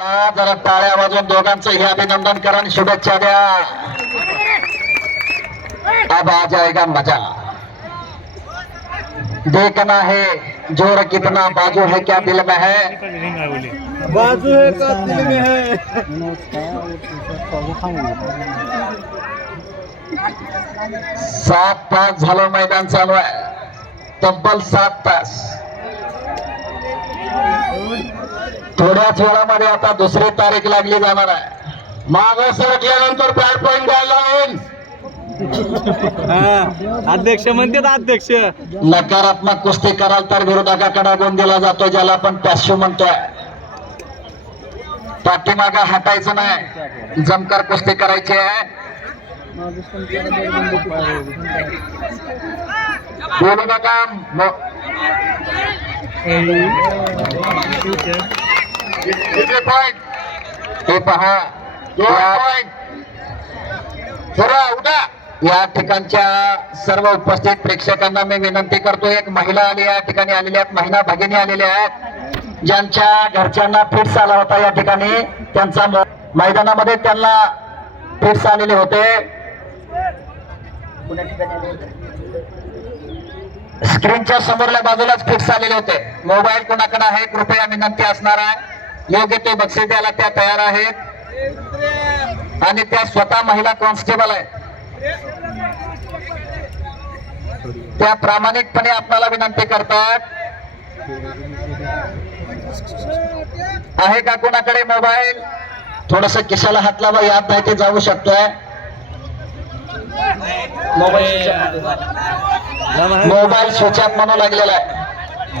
जरा टाळ्या वाजून दोघांचं हे अभिनंदन करा आणि शुभेच्छा द्या. अब आ जाएगा मज़ा देखना है ज़ोर कितना बाजू है क्या दिल में है? बाजू है का दिल में है? सात तास झालं मैदान चालू आहे. तब्बल सात तास. थोड्याच वेळामध्ये आता दुसरी तारीख लागली जाणार आहे. माग सरकल्यानंतर बॅट पॉईंट द्यायला लावून अध्यक्ष म्हणतात अध्यक्ष. नकारात्मक कुस्ती कराल तर विरोधकाकडे गुण दिला जातो ज्याला आपण पॅशू म्हणतोय. पाठीमागा हटायचं नाही. जमकर कुस्ती करायची आहे. बोलू नका. किती point? हे पहा. या- थोडा उद्या या ठिकाणच्या सर्व उपस्थित प्रेक्षकांना मी विनंती करतो एक महिला आली या ठिकाणी आलेल्या आहेत महिला भगिनी आलेल्या आहेत ज्यांच्या घरच्यांना फिट्स आला होता या ठिकाणी. त्यांचा मैदानामध्ये त्यांना फिट्स आलेले होते. स्क्रीनच्या समोरल्या बाजूलाच फिक्स आलेले होते. मोबाईल कोणाकडे आहे कृपया विनंती असणार आहे. योग्य ते बक्षीस द्यायला त्या तयार आहेत. आणि त्या स्वतः महिला कॉन्स्टेबल आहेत. त्या प्रामाणिकपणे आपल्याला विनंती करतात. आहे का कोणाकडे मोबाईल? थोडस किशाला हात लावा यात नाही ते जाऊ शकतोय. मोबाईल मोबाईल स्विच ऑफ म्हणू लागलेला आहे.